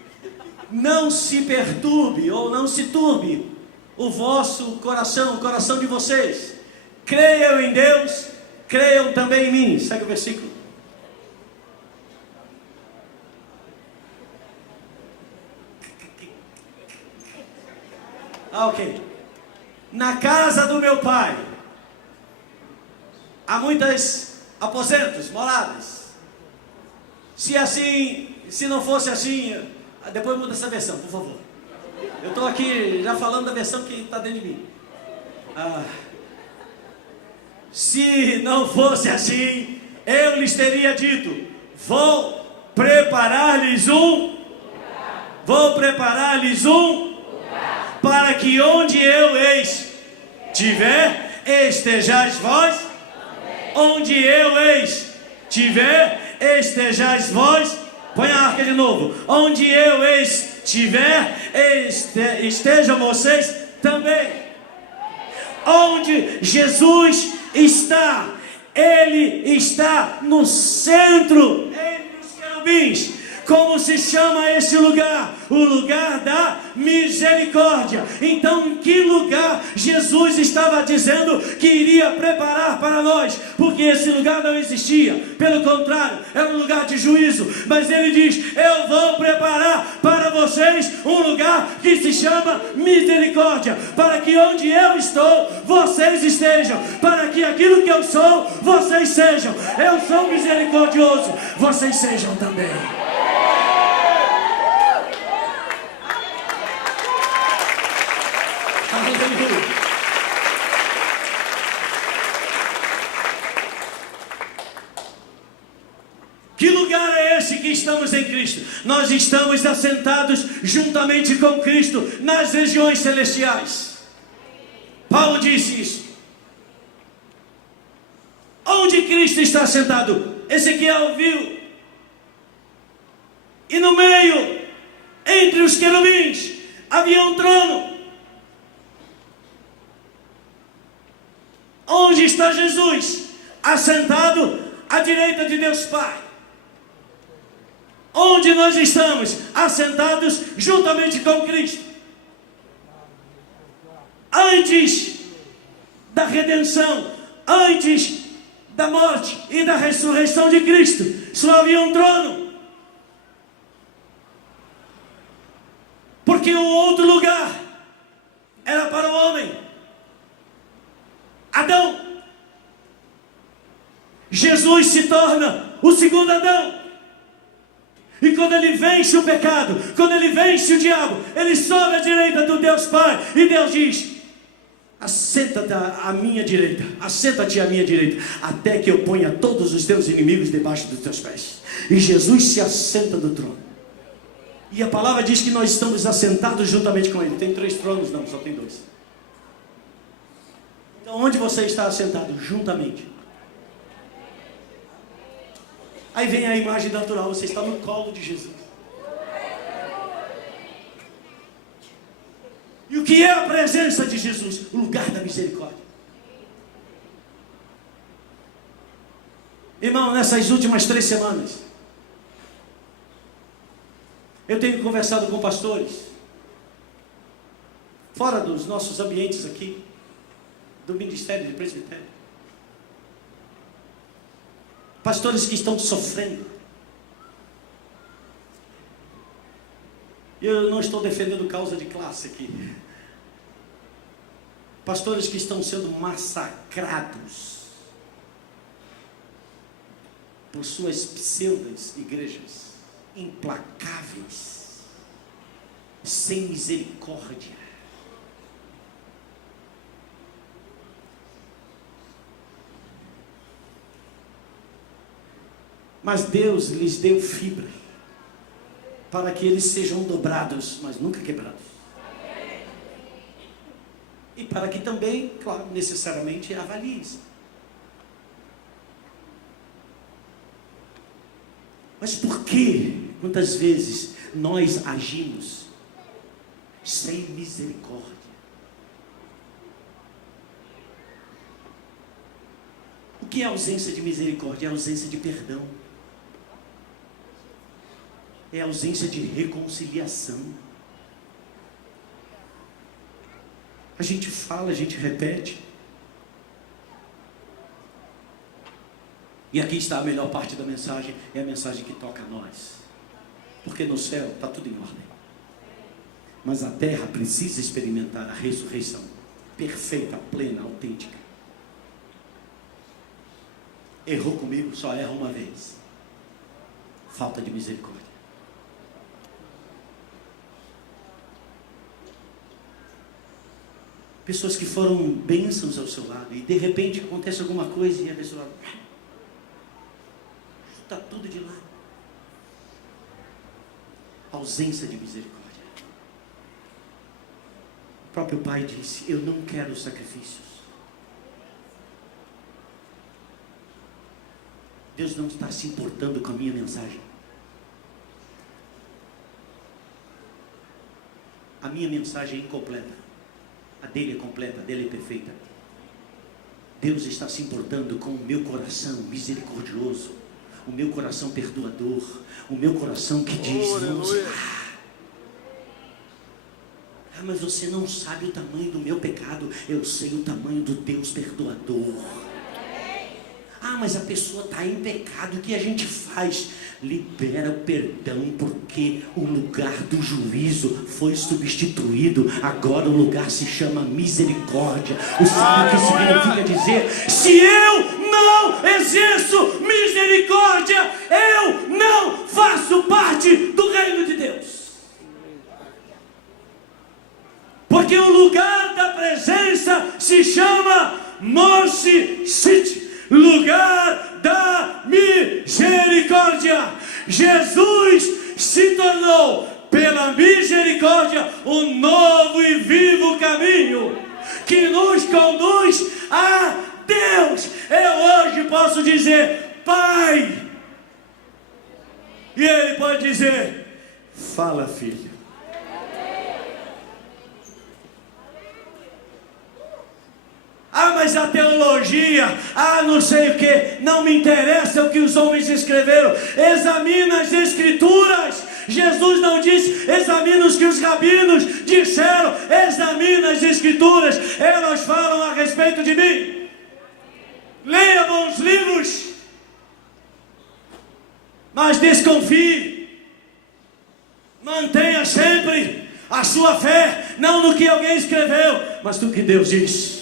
Não se perturbe ou não se turbe o vosso coração, o coração de vocês. Creiam em Deus, creiam também em mim. Segue o versículo. Ok. Na casa do meu pai há muitas aposentos, moradas. Se não fosse assim, depois muda essa versão, por favor. Eu estou aqui já falando da versão que está dentro de mim. Se não fosse assim, eu lhes teria dito, vou preparar-lhes um para que onde eu estiver, estejais vós. Onde eu estiver, estejais vós. Põe a arca de novo. Onde eu estiver, estejam vocês também. Onde Jesus está, Ele está no centro, entre os querubins. Como se chama esse lugar? O lugar da misericórdia. Então, em que lugar Jesus estava dizendo que iria preparar para nós? Porque esse lugar não existia. Pelo contrário, era um lugar de juízo. Mas Ele diz, eu vou preparar para vocês um lugar que se chama misericórdia. Para que onde eu estou, vocês estejam. Para que aquilo que eu sou, vocês sejam. Eu sou misericordioso, vocês sejam também. Que lugar é esse que estamos em Cristo? Nós estamos assentados juntamente com Cristo nas regiões celestiais. Paulo disse isso. Onde Cristo está assentado? Ezequiel viu E no meio, entre os querubins, havia um trono. Onde está Jesus? Assentado à direita de Deus Pai. Onde nós estamos? Assentados juntamente com Cristo. Antes da redenção, antes da morte e da ressurreição de Cristo, só havia um trono. Porque o outro lugar era para o homem, Adão. Jesus se torna o segundo Adão. E quando ele vence o pecado, quando ele vence o diabo, ele sobe à direita do Deus Pai. E Deus diz: assenta-te à minha direita, assenta-te à minha direita, até que eu ponha todos os teus inimigos debaixo dos teus pés. E Jesus se assenta no trono. E a palavra diz que nós estamos assentados juntamente com Ele. Tem 3 tronos? Não, só tem 2. Então onde você está assentado? Juntamente. Aí vem a imagem natural, você está no colo de Jesus. E o que é a presença de Jesus? O lugar da misericórdia. Irmão, nessas últimas 3 semanas, eu tenho conversado com pastores, fora dos nossos ambientes aqui, do ministério de presbitério. Pastores que estão sofrendo. Eu não estou defendendo causa de classe aqui. Pastores que estão sendo massacrados por suas pseudas igrejas implacáveis, sem misericórdia. Mas Deus lhes deu fibra para que eles sejam dobrados, mas nunca quebrados. E para que também, claro, necessariamente avaliem-se. Mas por que, quantas vezes, nós agimos sem misericórdia? O que é ausência de misericórdia? É ausência de perdão. É ausência de reconciliação. A gente fala, a gente repete. E aqui está a melhor parte da mensagem, é a mensagem que toca a nós. Porque no céu está tudo em ordem. Mas a terra precisa experimentar a ressurreição perfeita, plena, autêntica. Errou comigo, só erra uma vez. Falta de misericórdia. Pessoas que foram bênçãos ao seu lado e de repente acontece alguma coisa e a pessoa está tudo de lado. Ausência de misericórdia. O próprio Pai disse: eu não quero sacrifícios. Deus não está se importando com a minha mensagem. A minha mensagem é incompleta. A dele é completa, a dele é perfeita. Deus está se importando com o meu coração misericordioso, o meu coração perdoador, o meu coração que diz: mas você não sabe o tamanho do meu pecado. Eu sei o tamanho do Deus perdoador. Mas a pessoa está em pecado, o que a gente faz? Libera o perdão, porque o lugar do juízo foi substituído. Agora o lugar se chama misericórdia. Sabe o que significa dizer? Se eu não exerço misericórdia, eu não faço parte do reino de Deus. Porque o lugar da presença se chama Mercy Seat, lugar da misericórdia. Jesus se tornou, pela misericórdia, um novo e vivo caminho que nos conduz a Deus. Eu hoje posso dizer: Pai, E Ele pode dizer: fala, filho. Ah, mas a teologia, não sei o que, não me interessa o que os homens escreveram. Examina as escrituras. Jesus não disse: examina os que os rabinos disseram. Examina as escrituras, elas falam a respeito de mim. Leia bons livros, mas desconfie. Mantenha sempre a sua fé, não no que alguém escreveu, mas no que Deus diz.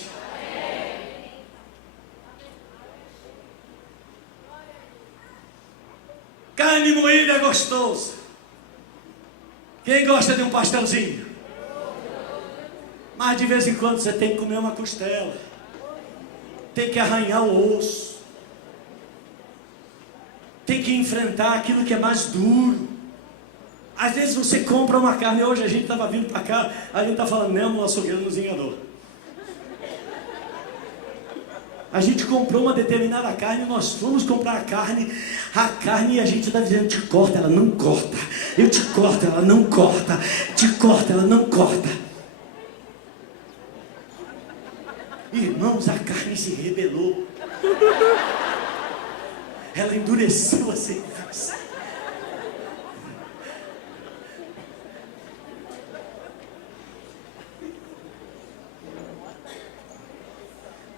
Carne moída é gostoso. Quem gosta de um pastelzinho? Mas de vez em quando você tem que comer uma costela. Tem que arranhar o osso. Tem que enfrentar aquilo que é mais duro. Às vezes você compra uma carne. Hoje a gente estava vindo para cá, a gente está falando mesmo, o açougueiro nos enganou. A gente comprou uma determinada carne, nós fomos comprar a carne e a gente está dizendo: te corta, ela não corta. Eu te corto, ela não corta. Te corta, ela não corta. Irmãos, a carne se rebelou. Ela endureceu a serviço.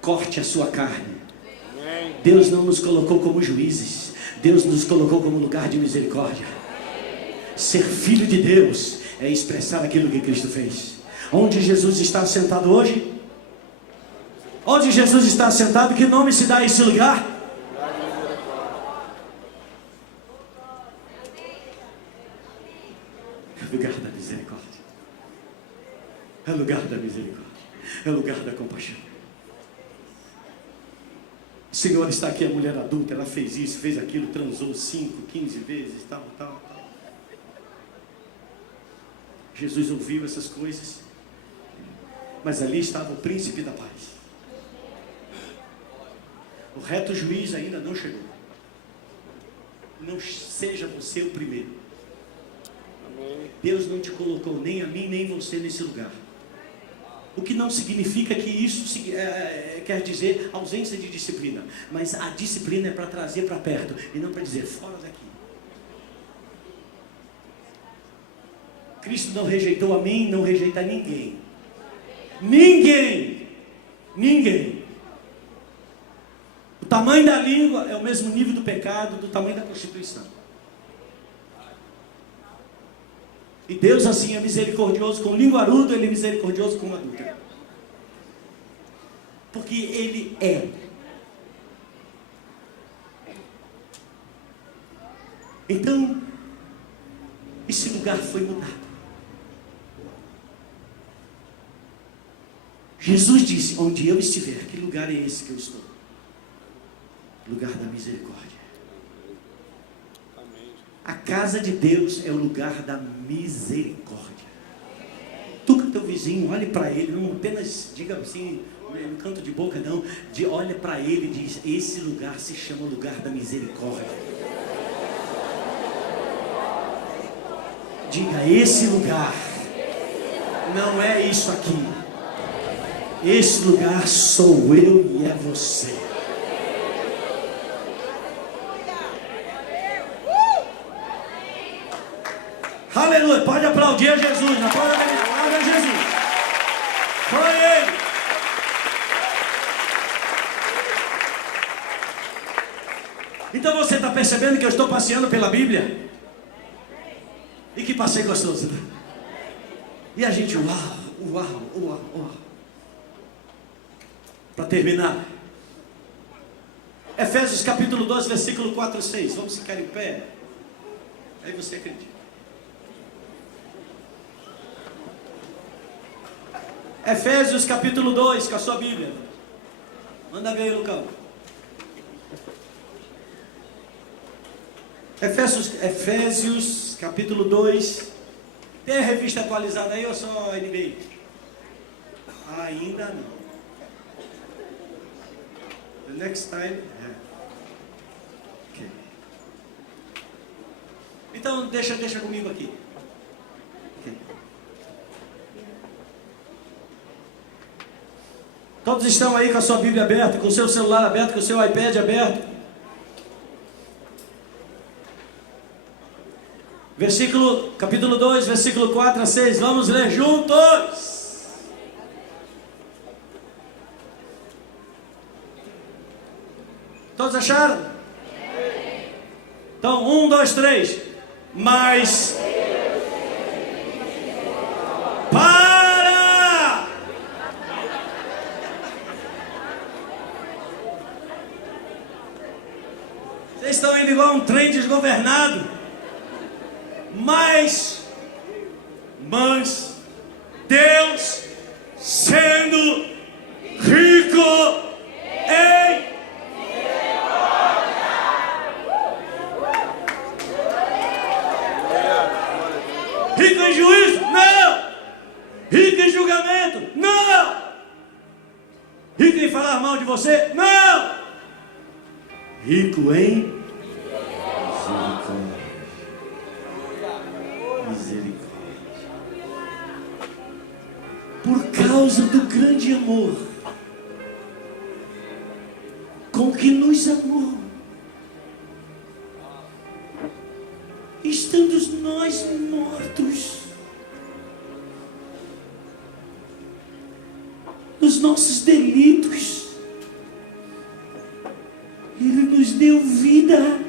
Corte a sua carne. Deus não nos colocou como juízes. Deus nos colocou como lugar de misericórdia. Ser filho de Deus é expressar aquilo que Cristo fez. Onde Jesus está sentado hoje? Onde Jesus está sentado, que nome se dá a esse lugar? É lugar da misericórdia. É lugar da misericórdia. É lugar da compaixão. O Senhor está aqui, a mulher adulta, ela fez isso, fez aquilo, transou 5, 15 vezes, tal. Jesus ouviu essas coisas, mas ali estava o príncipe da paz. O reto juiz ainda não chegou. Não seja você o primeiro. Deus não te colocou, nem a mim, nem você nesse lugar. O que não significa que isso quer dizer ausência de disciplina. Mas a disciplina é para trazer para perto e não para dizer fora daqui. Cristo não rejeitou a mim, não rejeita ninguém. Ninguém. O tamanho da língua é o mesmo nível do pecado, do tamanho da prostituição. E Deus assim é misericordioso com o linguarudo, Ele é misericordioso com o adúltero. Porque Ele é. Então, esse lugar foi mudado. Jesus disse: onde eu estiver, que lugar é esse que eu estou? Lugar da misericórdia. A casa de Deus é o lugar da misericórdia. Toca teu vizinho, olhe para ele, não apenas diga assim, no canto de boca, não. Olha para ele e diz: esse lugar se chama lugar da misericórdia. Diga: esse lugar não é isso aqui. Esse lugar sou eu e é você. Aleluia, pode aplaudir a Jesus, aplauda a Jesus. Foi Ele. Então você está percebendo que eu estou passeando pela Bíblia? E que passeio gostoso, né? E a gente, uau. Para terminar, Efésios capítulo 12, versículo 4 e 6. Vamos ficar em pé. Aí você acredita. Efésios capítulo 2, com a sua Bíblia. Manda ver aí, Lucão. Efésios capítulo 2. Tem a revista atualizada aí ou só NBA? Ainda não. The next time. Okay. Então deixa comigo aqui. Todos estão aí com a sua Bíblia aberta, com o seu celular aberto, com o seu iPad aberto. Capítulo 2, versículo 4 a 6. Vamos ler juntos. Todos acharam? Então, 1, 2, 3. Mas para! Vocês estão indo igual um trem desgovernado. Mas Deus, sendo rico em rico em juízo? Não! Rico em julgamento? Não! Rico em falar mal de você? Não! Rico em misericórdia. Por causa do grande amor com que nos amou, estando nós mortos nos nossos delitos, Ele nos deu vida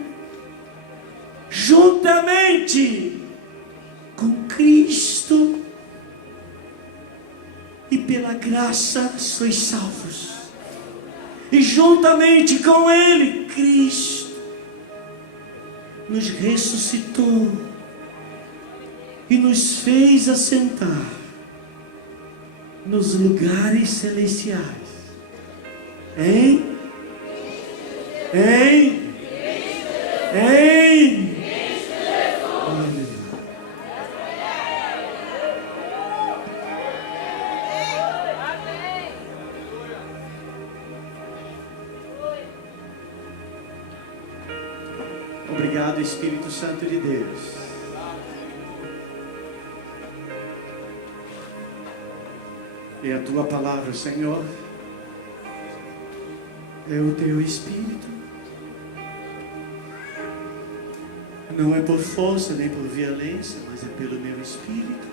juntamente com Cristo, e pela graça sois salvos, e juntamente com Ele, Cristo nos ressuscitou e nos fez assentar nos lugares celestiais em Obrigado, Espírito Santo de Deus. É a tua palavra, Senhor. É o teu Espírito. Não é por força nem por violência, mas é pelo meu Espírito.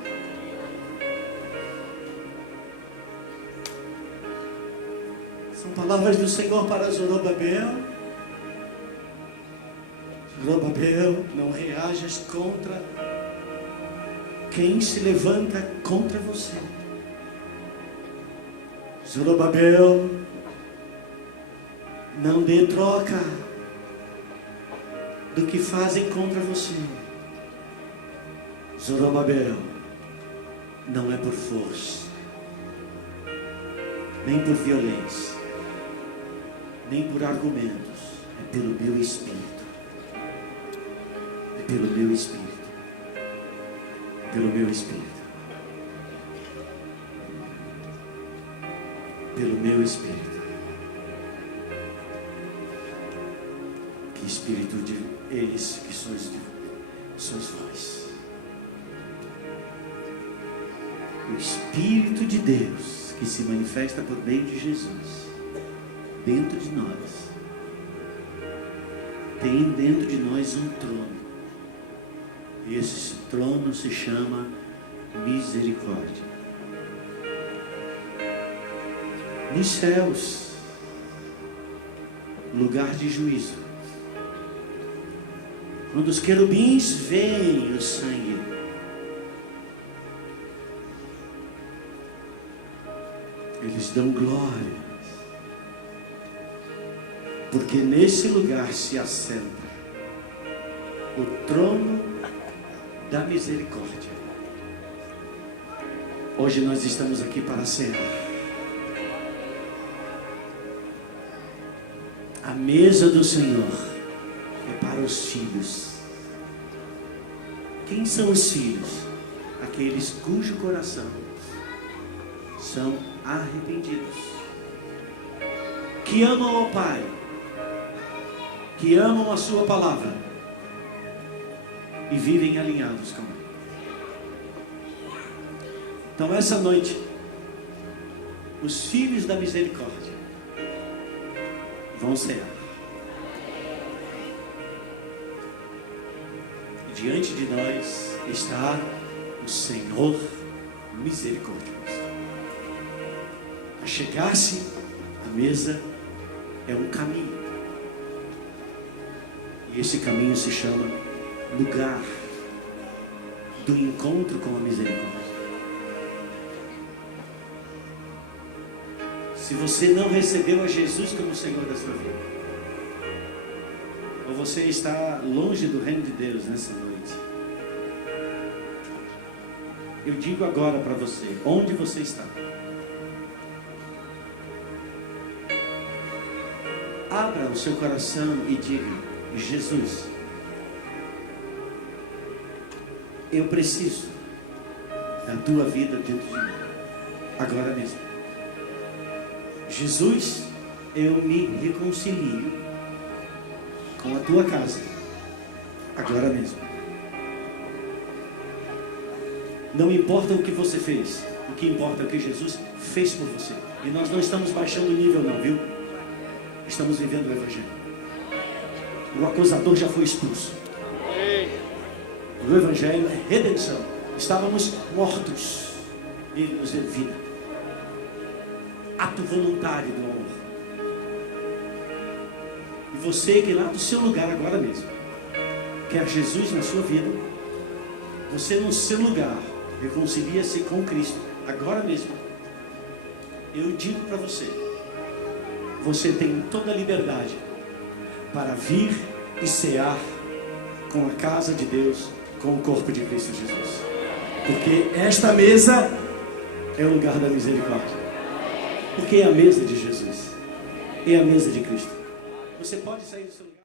São palavras do Senhor para Zorobabel. Zorobabel, não reajas contra quem se levanta contra você. Zorobabel, não dê troca do que fazem contra você. Zorobabel, não é por força, nem por violência, nem por argumentos, é pelo meu Espírito. É pelo meu Espírito. É pelo meu Espírito. Pelo meu Espírito. Que Espírito de eles que sois vós. O Espírito de Deus que se manifesta por meio de Jesus dentro de nós. Tem dentro de nós um trono. E esse trono se chama misericórdia. Nos céus, lugar de juízo. Quando os querubins veem o sangue, eles dão glória, porque nesse lugar se assenta o trono da misericórdia. Hoje nós estamos aqui para cear. A mesa do Senhor é para os filhos. Quem são os filhos? Aqueles cujo coração são arrependidos, que amam ao Pai, que amam a sua palavra e vivem alinhados com Ele. Então essa noite, os filhos da misericórdia vão cear. E diante de nós está o Senhor misericordioso. A chegar-se à mesa é um caminho. E esse caminho se chama lugar do encontro com a misericórdia. Se você não recebeu a Jesus como Senhor da sua vida, ou você está longe do reino de Deus nessa noite, eu digo agora para você, onde você está, abra o seu coração e diga: Jesus, eu preciso da tua vida dentro de mim, agora mesmo. Jesus, eu me reconcilio com a tua casa, agora mesmo. Não importa o que você fez, o que importa é o que Jesus fez por você. E nós não estamos baixando o nível não, viu? Estamos vivendo o Evangelho. O acusador já foi expulso. O Evangelho é redenção. Estávamos mortos, Ele nos deu vida. Ato voluntário do amor. E você que lá do seu lugar agora mesmo quer Jesus na sua vida, você no seu lugar reconcilia-se com Cristo agora mesmo. Eu digo para você, você tem toda a liberdade para vir e cear com a casa de Deus, com o corpo de Cristo Jesus. Porque esta mesa é o lugar da misericórdia. Porque é a mesa de Jesus. É a mesa de Cristo. Você pode sair do seu lugar.